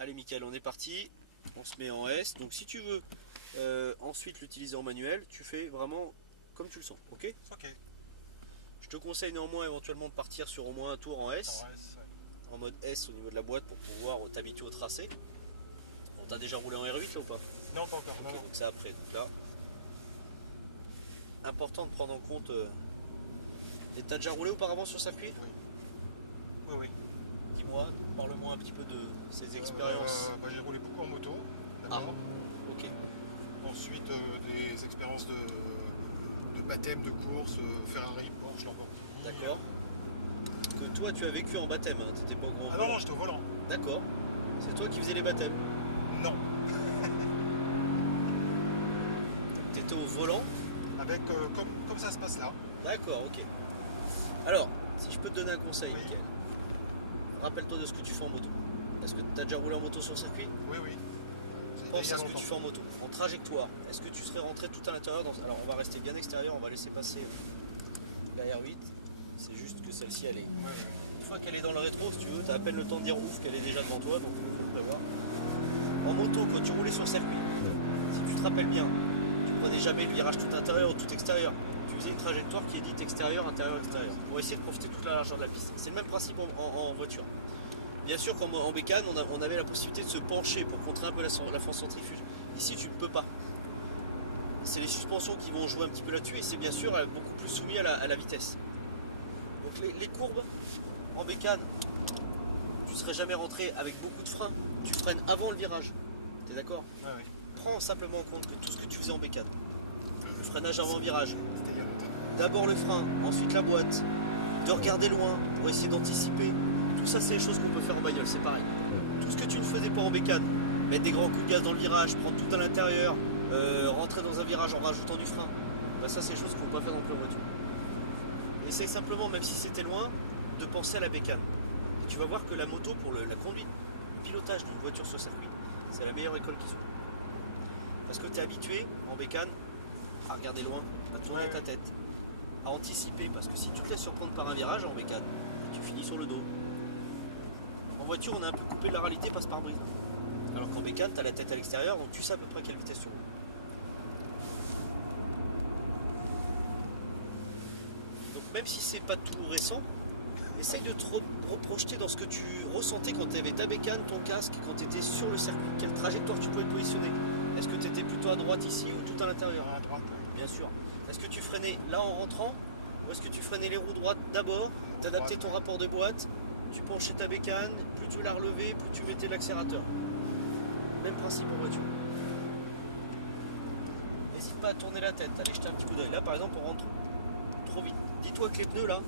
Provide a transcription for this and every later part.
Allez Mickaël, on est parti. On se met en S. Donc si tu veux ensuite l'utiliser en manuel, tu fais vraiment comme tu le sens. Ok? Ok. Je te conseille néanmoins éventuellement de partir sur au moins un tour en S. En mode S au niveau de la boîte pour pouvoir t'habituer au tracé. On t'a déjà roulé en R8 là ou pas? Non, pas encore. Ok, Non. donc c'est après. Donc là, important de prendre en compte. Et t'as déjà roulé auparavant sur circuit? Oui, oui. Dis-moi, parle-moi un petit peu de ces expériences. J'ai roulé beaucoup en moto. Ah, D'abord. ok. Ensuite, des expériences de baptême, de course, Ferrari, Porsche, Lamborghini. D'accord. Que toi tu as vécu en baptême, hein, t'étais pas au grand Ah volant. non, j'étais au volant. D'accord. C'est toi qui faisais les baptêmes. Non. T'étais au volant. Avec, comme ça se passe là. D'accord, ok. Alors, si je peux te donner un conseil, Oui. Mickaël, rappelle-toi de ce que tu fais en moto. Est-ce que tu as déjà roulé en moto sur circuit? Oui, oui. Pense à ce que tu fais en moto, en trajectoire. Est-ce que tu serais rentré tout à l'intérieur dans... Alors on va rester bien extérieur, on va laisser passer la R8. C'est juste que celle-ci elle est. Une fois qu'elle est dans le rétro, si tu veux, tu as à peine le temps de dire ouf qu'elle est déjà devant toi, donc il faut le prévoir. En moto, quand tu roulais sur circuit, si tu te rappelles bien, tu prenais jamais le virage tout intérieur ou tout extérieur. Tu faisais une trajectoire qui est dite extérieur, intérieur, extérieur, pour essayer de profiter de toute la largeur de la piste. C'est le même principe en voiture. Bien sûr qu'en bécane, on avait la possibilité de se pencher pour contrer un peu la force centrifuge. Ici, tu ne peux pas. C'est les suspensions qui vont jouer un petit peu là-dessus et c'est bien sûr beaucoup plus soumis à la vitesse. Donc les courbes en bécane, tu ne serais jamais rentré avec beaucoup de frein. Tu freines avant le virage. Tu es d'accord? Oui. Prends simplement en compte que tout ce que tu faisais en bécane, le freinage avant le virage, C'était il y a longtemps. d'abord le frein, ensuite la boîte, de regarder loin pour essayer d'anticiper. Tout ça, c'est les choses qu'on peut faire en bagnole, c'est pareil. Tout ce que tu ne faisais pas en bécane, mettre des grands coups de gaz dans le virage, prendre tout à l'intérieur, rentrer dans un virage en rajoutant du frein, bah ça, c'est des choses qu'on ne peut pas faire dans la voiture. Essaye simplement, même si c'était loin, de penser à la bécane. Et tu vas voir que la moto, pour la conduite, le pilotage d'une voiture sur circuit, c'est la meilleure école qui soit. Parce que tu es habitué en bécane à regarder loin, à tourner ta tête, à anticiper. Parce que si tu te laisses surprendre par un virage en bécane, tu finis sur le dos. En voiture, on a un peu coupé de la réalité passe par brise. Alors qu'en bécane, tu as la tête à l'extérieur, donc tu sais à peu près quelle vitesse tu roules. Donc même si c'est pas tout récent, essaye de te reprojeter dans ce que tu ressentais quand tu avais ta bécane, ton casque, quand tu étais sur le circuit. Quelle trajectoire tu pouvais te positionner? Est-ce que tu étais plutôt à droite ici ou tout à l'intérieur? À droite. Bien sûr. Est-ce que tu freinais là en rentrant? Ou est-ce que tu freinais les roues droites d'abord? T'adaptais ton rapport de boîte? Tu penchais ta bécane, plus tu la relevais, plus tu mettais l'accélérateur. Même principe en voiture. N'hésite pas à tourner la tête, allez jeter un petit coup d'œil. Là par exemple on rentre trop vite. Dis-toi que les pneus là,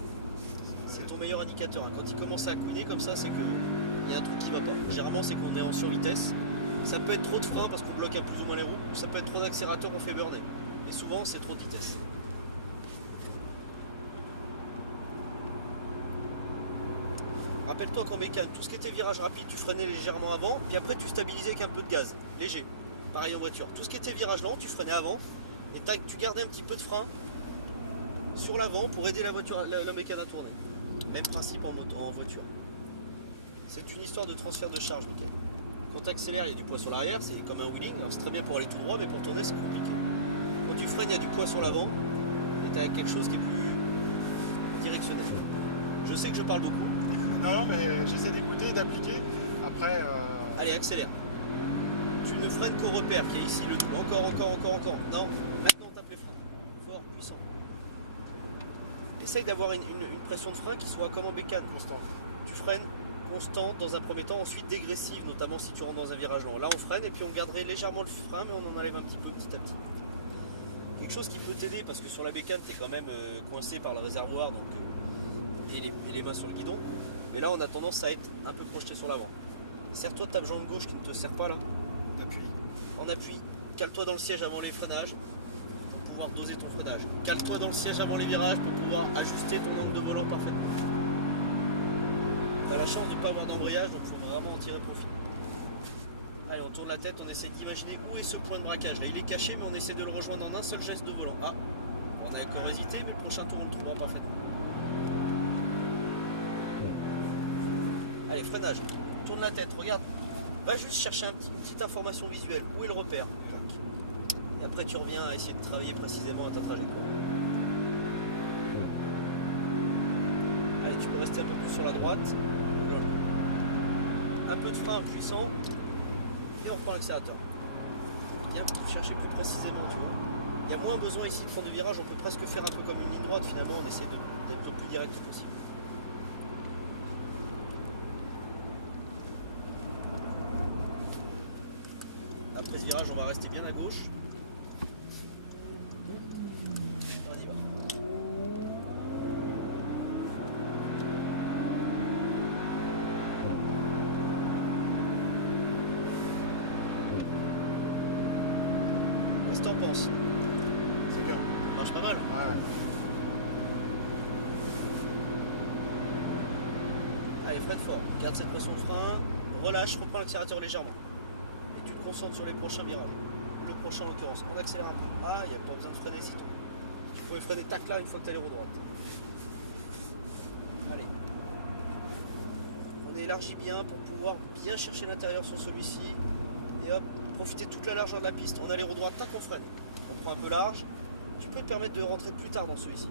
c'est ton meilleur indicateur. Quand ils commencent à couiner comme ça, c'est qu'il y a un truc qui va pas. Généralement c'est qu'on est en survitesse. Ça peut être trop de frein parce qu'on bloque un plus ou moins les roues. Ou ça peut être trop d'accélérateur, on fait burner. Et souvent c'est trop de vitesse. Rappelle-toi qu'en mécane, tout ce qui était virage rapide, tu freinais légèrement avant, puis après tu stabilisais avec un peu de gaz, léger. Pareil en voiture. Tout ce qui était virage lent, tu freinais avant, et tu gardais un petit peu de frein sur l'avant pour aider la voiture, la mécane à tourner. Même principe en voiture. C'est une histoire de transfert de charge, Mickaël. Quand tu accélères, il y a du poids sur l'arrière, c'est comme un wheeling. Alors c'est très bien pour aller tout droit, mais pour tourner, c'est compliqué. Quand tu freines, il y a du poids sur l'avant, et tu as quelque chose qui est plus directionnel. Je sais que je parle beaucoup. Non, mais j'essaie d'écouter et d'appliquer. Après. Allez, accélère. Tu ne freines qu'au repère qui est ici, le double. Encore. Non, maintenant tape les freins. Fort, puissant. Essaye d'avoir une pression de frein qui soit comme en bécane. Constant. Tu freines constante dans un premier temps, ensuite dégressive, notamment si tu rentres dans un virage lent. Là, on freine et puis on garderait légèrement le frein, mais on en enlève un petit peu petit à petit. Quelque chose qui peut t'aider, parce que sur la bécane, tu es quand même coincé par le réservoir donc, et les mains sur le guidon. Mais là, on a tendance à être un peu projeté sur l'avant. Serre-toi de ta jambe gauche qui ne te serre pas là. D'appui. En appui. Cale-toi dans le siège avant les freinages pour pouvoir doser ton freinage. Cale-toi dans le siège avant les virages pour pouvoir ajuster ton angle de volant parfaitement. Tu as la chance de ne pas avoir d'embrayage, donc il faut vraiment en tirer profit. Allez, on tourne la tête, on essaie d'imaginer où est ce point de braquage. Là, il est caché, mais on essaie de le rejoindre en un seul geste de volant. Ah, on a encore hésité, mais le prochain tour, on le trouvera parfaitement. Allez, freinage. Tourne la tête, regarde. Va juste chercher petite information visuelle. Où est le repère? Et après tu reviens à essayer de travailler précisément à ta trajectoire. Allez, tu peux rester un peu plus sur la droite. Un peu de frein puissant. Et on reprend l'accélérateur. Bien chercher plus précisément, tu vois. Il y a moins besoin ici de prendre de virage, on peut presque faire un peu comme une ligne droite finalement, on essaie d'être le plus direct possible. Après ce virage, on va rester bien à gauche. On y va. Qu'est-ce que t'en penses? C'est bien. Ça marche pas mal. Ouais. Allez, freine fort. Garde cette pression de frein. Relâche, reprends l'accélérateur légèrement. Et tu te concentres sur les prochains virages. Le prochain en l'occurrence. On accélère un peu. Ah, il n'y a pas besoin de freiner si tout. Tu pouvais freiner tac là une fois que tu as l'aéro droite. Allez. On élargit bien pour pouvoir bien chercher l'intérieur sur celui-ci. Et hop, profiter toute la largeur de la piste. On a l'aéro droite, tac, on freine. On prend un peu large. Tu peux te permettre de rentrer plus tard dans celui-ci.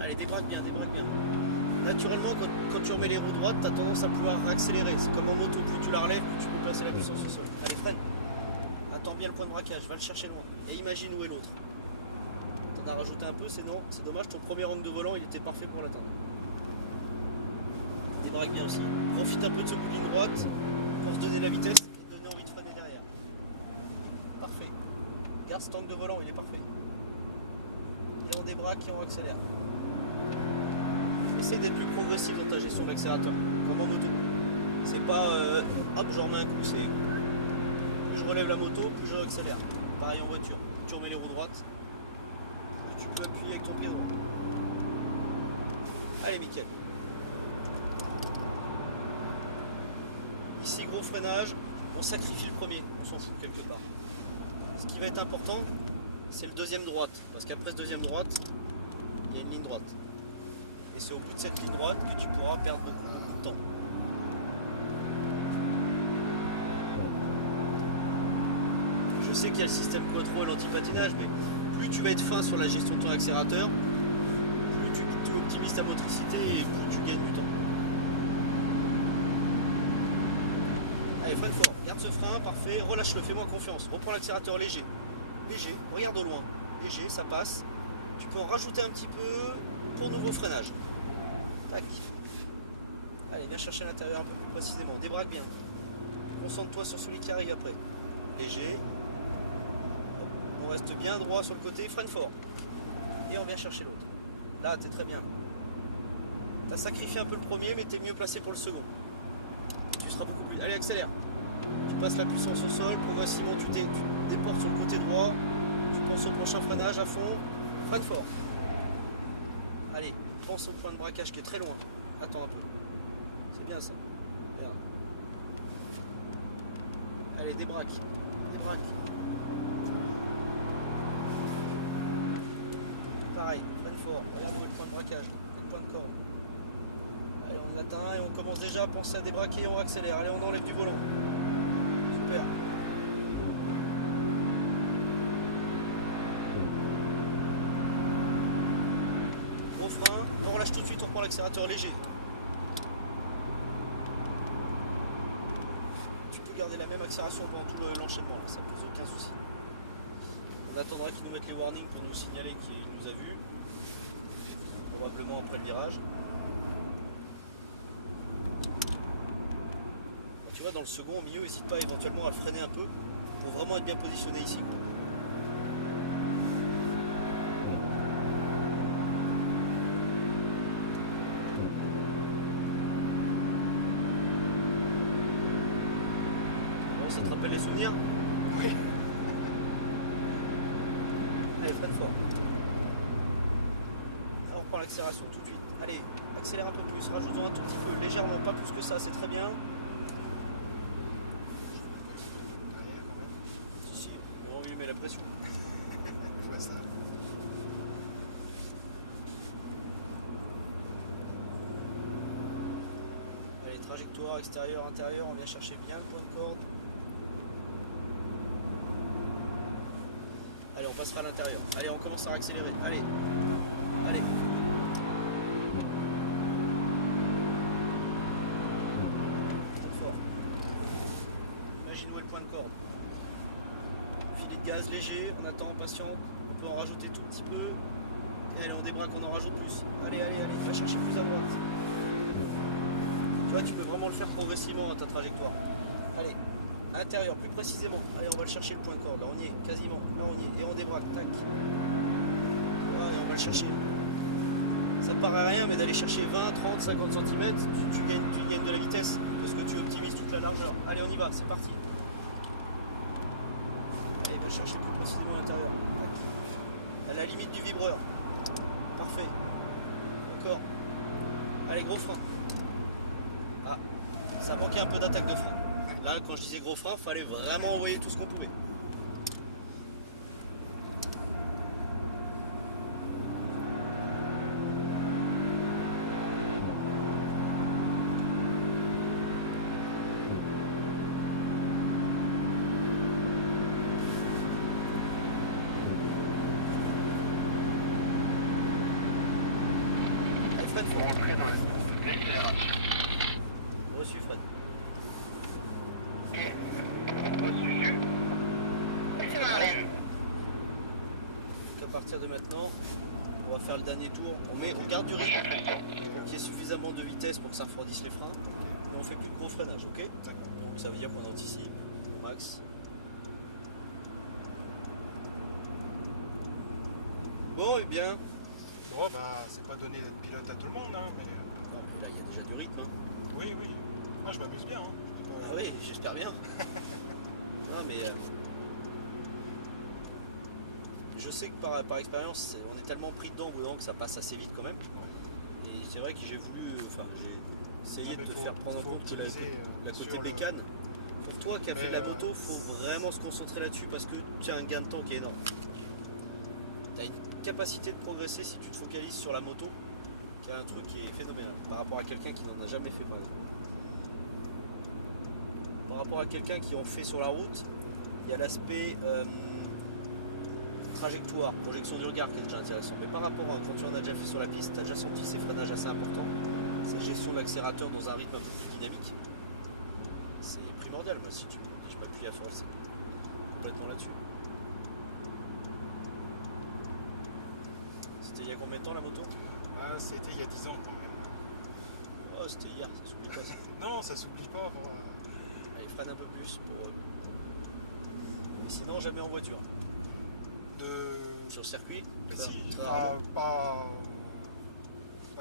Allez, débraque bien, débraque bien. Naturellement, quand tu remets les roues droites, tu as tendance à pouvoir accélérer. C'est comme en moto, plus tu la relèves, plus tu peux passer la puissance au sol. Allez, freine. Attends bien le point de braquage, va le chercher loin. Et imagine où est l'autre. T'en as rajouté un peu, c'est non, c'est dommage, ton premier angle de volant, il était parfait pour l'atteindre. Débraque bien aussi. Profite un peu de ce bout de ligne droite pour se donner la vitesse et te donner envie de freiner derrière. Parfait. Garde cet angle de volant, il est parfait. Et on débraque et on accélère. Essaye d'être plus progressif dans ta gestion de l'accélérateur, comme en moto. C'est pas hop, j'en remets un coup, c'est plus je relève la moto, plus je accélère. Pareil en voiture, plus tu remets les roues droites, plus tu peux appuyer avec ton pied droit. Allez, Mickaël. Ici, gros freinage, on sacrifie le premier, on s'en fout quelque part. Ce qui va être important, c'est le deuxième droite, parce qu'après ce deuxième droite, il y a une ligne droite. Et c'est au bout de cette ligne droite que tu pourras perdre beaucoup de temps. Je sais qu'il y a le système quattro et l'anti-patinage, mais plus tu vas être fin sur la gestion de ton accélérateur, plus tu optimises ta motricité et plus tu gagnes du temps. Allez, freine fort, garde ce frein, parfait, relâche-le, fais-moi confiance. Reprends l'accélérateur léger, léger, regarde au loin, léger, ça passe. Tu peux en rajouter un petit peu pour nouveau freinage. Tac. Allez, viens chercher l'intérieur un peu plus précisément. Débraque bien. Concentre-toi sur celui qui arrive après. Léger. On reste bien droit sur le côté. Freine fort. Et on vient chercher l'autre. Là, t'es très bien. T'as sacrifié un peu le premier, mais t'es mieux placé pour le second. Tu seras beaucoup plus... Allez, accélère. Tu passes la puissance au sol. Progressivement, tu déportes sur le côté droit. Tu penses au prochain freinage à fond. Freine fort. Allez, pense au point de braquage qui est très loin. Attends un peu. C'est bien ça. Bien. Allez, débraque. Débraque. Pareil, freine fort. Regarde où est le point de braquage. Le point de corde. Allez, on l'atteint et on commence déjà à penser à débraquer et on accélère. Allez, on enlève du volant. Super. On relâche tout de suite, on reprend l'accélérateur léger. Tu peux garder la même accélération pendant tout l'enchaînement, ça ne pose aucun souci. On attendra qu'il nous mette les warnings pour nous signaler qu'il nous a vus. Probablement après le virage. Tu vois, dans le second, au milieu, n'hésite pas éventuellement à le freiner un peu pour vraiment être bien positionné ici, quoi. Ça te rappelle les souvenirs? Oui. Allez, freine fort. Là, on reprend l'accélération tout de suite. Allez, accélère un peu plus, rajoute-en un tout petit peu, légèrement, pas plus que ça, c'est très bien. Si, on lui met la pression. Je vois ça. trajectoire, extérieur, intérieur, on vient chercher bien le point de corde. Allez, on passera à l'intérieur. Allez, on commence à accélérer. Allez, allez. Très fort. Imagine où est le point de corde. Filet de gaz léger, on attend, patient. On peut en rajouter tout petit peu. Et allez, on débraque, on en rajoute plus. Allez, allez, allez, va chercher plus à droite. Tu vois, tu peux vraiment le faire progressivement dans ta trajectoire. Allez, intérieur, plus précisément. Allez, on va le chercher le point de corde. Là, on y est, quasiment. Là, on y est. Et on débraque, tac. Allez, on va le chercher. Ça paraît rien, mais d'aller chercher 20, 30, 50 cm, tu gagnes de la vitesse. Parce que tu optimises toute la largeur. Allez, on y va, c'est parti. Allez, va le chercher plus précisément à l'intérieur. À la limite du vibreur. Parfait. Encore. Allez, gros frein. Ah, ça manquait un peu d'attaque de frein. Là, quand je disais gros frein, fallait vraiment envoyer tout ce qu'on pouvait. Allez, Fred, faut rentrer dans l'accélération. Reçu, Fred. Donc à partir de maintenant, on va faire le dernier tour. On garde du rythme, qu'il y ait suffisamment de vitesse pour que ça refroidisse les freins. Mais on fait plus de gros freinage, ok? Donc ça veut dire qu'on anticipe au max. Bon, et bien. Bon, bah, c'est pas donné d'être pilote à tout le monde, hein, mais. Non, mais là, il y a déjà du rythme. Hein. Oui, oui. Moi, je m'amuse bien. Hein. Ah oui, j'espère bien. Non, mais je sais que par expérience, on est tellement pris dedans au bout d'un moment que ça passe assez vite quand même. Et c'est vrai que j'ai voulu, enfin, j'ai essayé de te faire prendre en compte que la côté bécane. Pour toi qui as fait de la moto, il faut vraiment se concentrer là-dessus parce que tu as un gain de temps qui est énorme. Tu as une capacité de progresser si tu te focalises sur la moto, qui est un truc qui est phénoménal par rapport à quelqu'un qui n'en a jamais fait par exemple. Par rapport à quelqu'un qui en fait sur la route, il y a l'aspect trajectoire, projection du regard qui est déjà intéressant. Mais par rapport à quand tu en as déjà fait sur la piste, tu as déjà senti ces freinages assez importants, cette gestion de l'accélérateur dans un rythme un peu plus dynamique. C'est primordial. Moi, si tu me dis je m'appuie à fond, c'est complètement là-dessus. C'était il y a combien de temps la moto? Ah, c'était il y a 10 ans quand même. Oh, c'était hier, ça s'oublie pas ça. Non, ça s'oublie pas. Bon, Allez, freine un peu plus pour. Mais sinon, jamais en voiture. Sur circuit Si, rarement. pas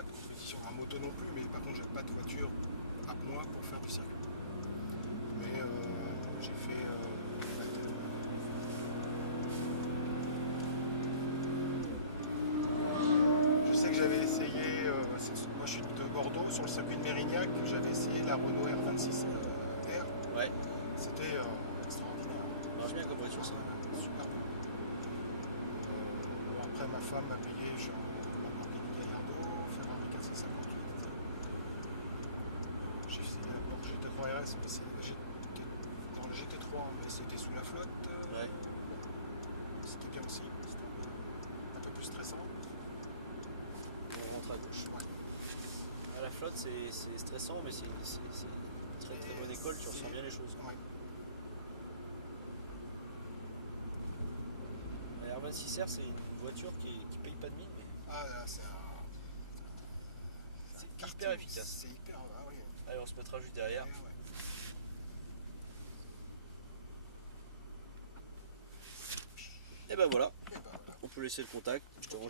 de compétition à moto non plus, mais par contre, j'ai pas de voiture à moi pour faire du circuit. Mais j'ai fait. Je sais que j'avais essayé. Moi, je suis de Bordeaux, sur le circuit de Mérignac, j'avais essayé la Renault R26 R. Ouais. C'était extraordinaire. Ça marche bien comme voiture ça. Super bien. Bon, après, ma femme m'a payé genre Lamborghini Gallardo, Ferrari 458. J'ai essayé la Porsche GT3 RS, mais j'étais dans le GT3, mais c'était sous la flotte. Ouais. C'était bien aussi. C'était un peu plus stressant. On rentre à gauche. Ouais. À la flotte, c'est stressant, mais c'est une très très bonne école, tu ressens bien les choses. Ouais. La R26R, c'est une voiture qui paye pas de mine, mais Ah là, c'est hyper efficace. C'est hyper. Ah oui. Allez, on se mettra juste derrière. Ouais. Et ben voilà, Et bah, voilà. on peut laisser le contact. Je te rends juste